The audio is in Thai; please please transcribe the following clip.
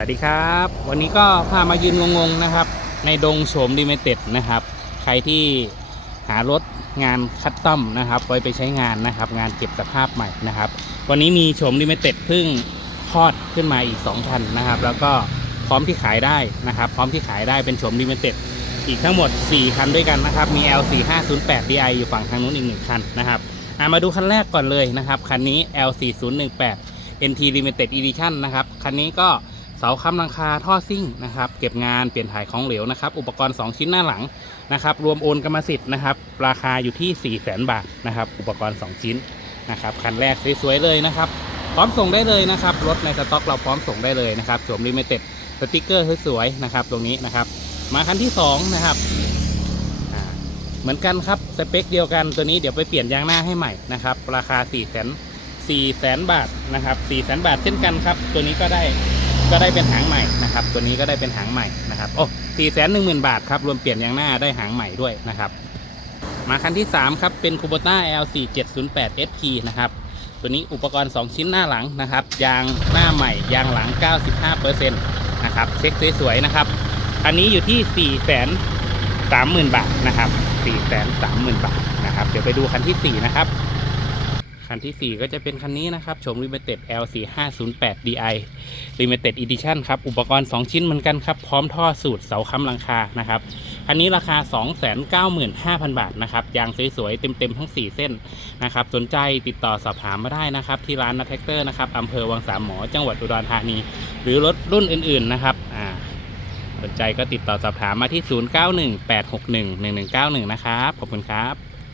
สวัสดีครับ วันนี้ก็พามายืนงงๆนะครับ ในดงโฉมดิเมเต็ดนะครับ ใครที่หารถงานคัดต้อมนะครับ ไว้ไปใช้งานนะครับ งานเก็บสภาพใหม่นะครับ วันนี้มีโฉมดิเมเต็ดเพิ่งคลอดขึ้นมาอีก2คันนะครับ แล้วก็พร้อมที่ขายได้นะครับ พร้อมที่ขายได้เป็นโฉมดิเมเต็ดอีกทั้งหมด 4 คันด้วยกันนะครับ มี L4508DI อยู่ฝั่งทางนู้นอีกหนึ่งคันนะครับมาดูคันแรกก่อนเลยนะครับคันนี้ L4018 NT Limited Edition นะครับคันนี้ก็ เสาค้ำหลังคาท่อซิ่งนะครับเก็บงานเปลี่ยนถ่ายของเหลวนะครับอุปกรณ์ 2 ชิ้นหน้าหลังนะครับรวมโอนกรรมสิทธิ์นะครับราคาอยู่ที่4 0 0 0 0 0บาทนะครับอุปกรณ์ 2 ชิ้นนะครับคันแรกสวยๆเลยนะครับพร้อมส่งได้เลยนะครับรถในสต็อกเราพร้อมส่งได้เลยนะครับสวมลิมิเต็ดสติกเกอร์สวยๆนะครับตรงนี้นะครับมาคันที่2นะครับเหมือนกันครับสเปคเดียวกันตัวนี้เดี๋ยวไปเปลี่ยนยางหน้าให้ใหม่นะครับราคา4 0 0 0 0 0 4 0 0 0 0บาทนะครับ4 0 0 0 0บาทเช่นกันครับตัวนี้ก็ได้ ก็ได้เป็นหางใหม่นะครับ ตัวนี้ก็ได้เป็นหางใหม่นะครับโอ้สี่แสนหนึ่งหมื่นบาทครับรวมเปลี่ยนยางหน้าได้หางใหม่ด้วยนะครับมาคันที่ 3 ครับ เป็น Kubota L4708 SP นะครับ ตัวนี้อุปกรณ์ 2 ชิ้นหน้าหลังนะครับ ยางหน้าใหม่ ยางหลัง 95%นะครับ เช็คสวยๆนะครับ อันนี้อยู่ที่ 4 3 0 0 0 0 บาทนะครับ 4 3 0 0 0 0 บาทนะครับ เดี๋ยวไปดูคันที่ 4 นะครับ คันที่ 4 ก็จะเป็นคันนี้นะครับชม Limited L4508 DI Limited Edition ครับอุปกรณ์ 2 ชิ้นเหมือนกันครับ พร้อมท่อสูตรเสาค้ำหลังคานะครับอันนี้ราคา 295,000 บาทนะครับยางสวยๆ เต็มๆ ทั้ง 4 เส้นนะครับสนใจติดต่อสอบถามมาได้นะครับที่ร้านนัทแท็กเตอร์นะครับอำเภอวังสามหมอจังหวัดอุดรธานี หรือรถรุ่นอื่นๆนะครับอ่าสนใจก็ติดต่อสอบถามมาที่ 0918611191 นะครับขอบคุณครับ